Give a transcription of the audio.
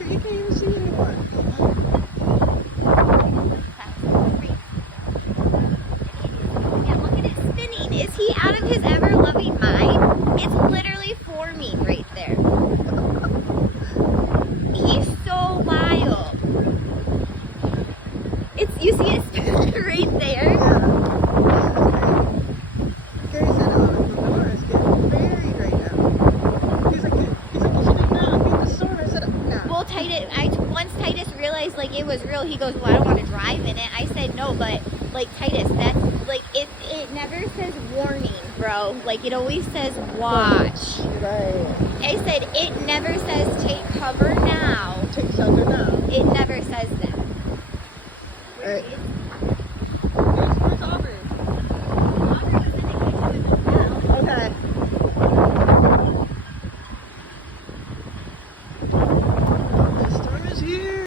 You can't even see anymore. Yeah, look at it spinning. Is he out of his ever-loving mind? It's literally forming right there. He's so wild. You see it spinning right there? Gary said, the Dolores getting buried right now. He's like, you should not beat the storm. I said, no. Well, once Titus realized like it was real, he goes, well, I don't want to drive in it. I said, no, but like Titus, that's like, it never says warning, bro. Like it always says watch. Right. I said, it